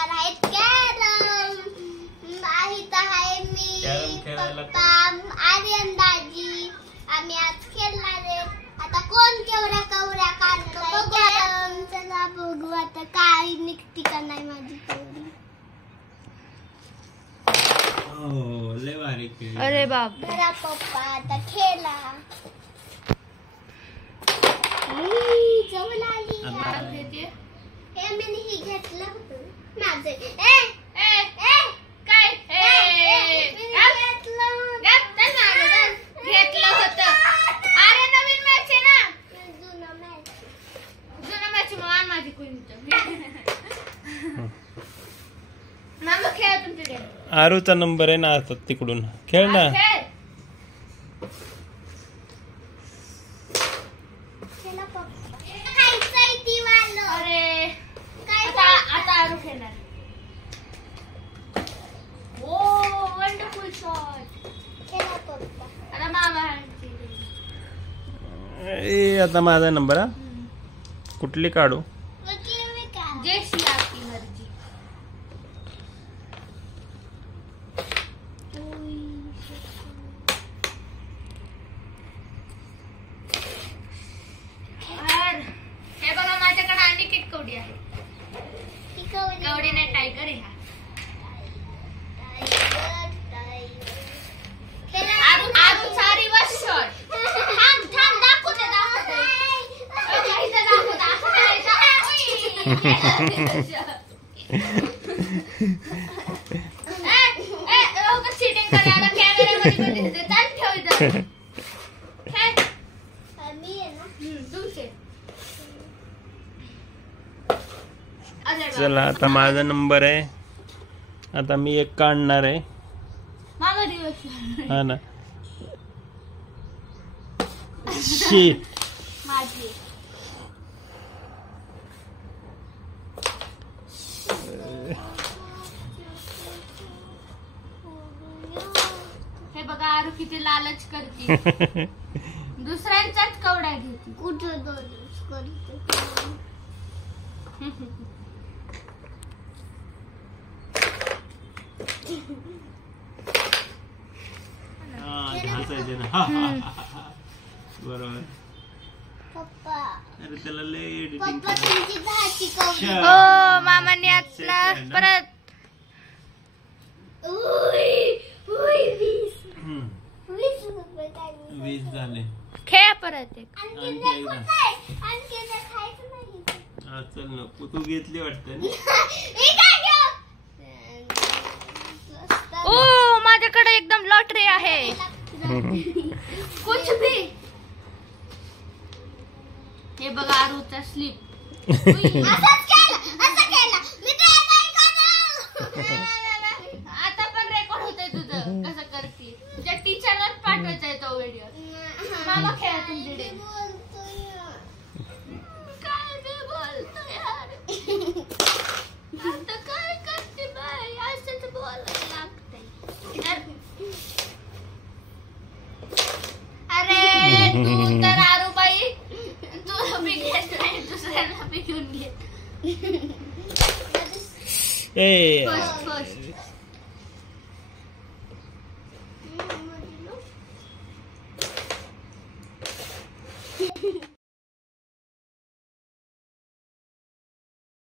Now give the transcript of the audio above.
खेळणार आहेत कॅरम. इथं आहे मी, पप्पा, आर्यन दाजी. आम्ही आज खेळणार आहे. आता कोण केवढ्या कवड्या काढतो कॅरम. चला बघू आता काय निघती का नाही माझी कवडी. लय भारी खेळ. अरे बाप, बरा पप्पा आता खेळा. जवळ आली. हे मी ही घेतलं होतं माझं. घेतलं होतं. अरे नवीन मॅच आहे ना, जुनं मॅच. जुनं मॅच मान माझी कोणी नाम खेळ तुमच्याकडे. आरूचा नंबर आहे ना आता तिकडून खेळ ना. चला पप्पा खायचंय ती वालं. अरे काय आता आरू खेळणार. ओ वंडरफुल शॉट. खेळा पप्पा. आता मामा आता माझा नंबर हा कुठली काढू. जैसी आपकी मर्जी. हे बघा माझ्याकडे आणखी एक कवडी आहे. कवडी नाही, टायगर आहे हा. आरूचा रिवर्स शॉट. थांब दाखवते. चिटिंग करायला कॅमेऱ्यामध्ये ठेव इथं. चला आता माझा नंबर आहे. आता मी एक काढणार आहे. मामा दिवस हा ना. शी माझी. हे बघा आरू किती लालच करते. दुसऱ्यांचाच कवड्या घेते. कुठं दोनच करते. बरोबर. पप्पा अरे त्याला लय एडिटिंग. पप्पा तुमची दहाची कवडी. हो मामाने आता परत 20 रुपये काढले. 20 झाले. खेळ परत एक. आणखी आणखी नको एकदा. काय? आणखी एकदा खायचं नाही. हा चल नको तू घेतली वाटतं ना. हे काय घेऊ? ओ माझ्याकडे एकदम लॉटरी आहे. कुछ भी. हे बघा आरूचा स्लीप. असंच केलं. मी काय करू? आता पण रेकॉर्ड होतंय तुझं कसं करते. तुझ्या टीचरवर पाठवायचा तो व्हिडिओ. मामा खेळा तुमच्याकडे. काय बी बोलतो यार. आता काय करते बाई, असंच बोलायला लागतंय. अरे तू तर आरूबाई तुला बी घेत नाही, दुसऱ्याला बी घेऊन घे. ए फर्स्ट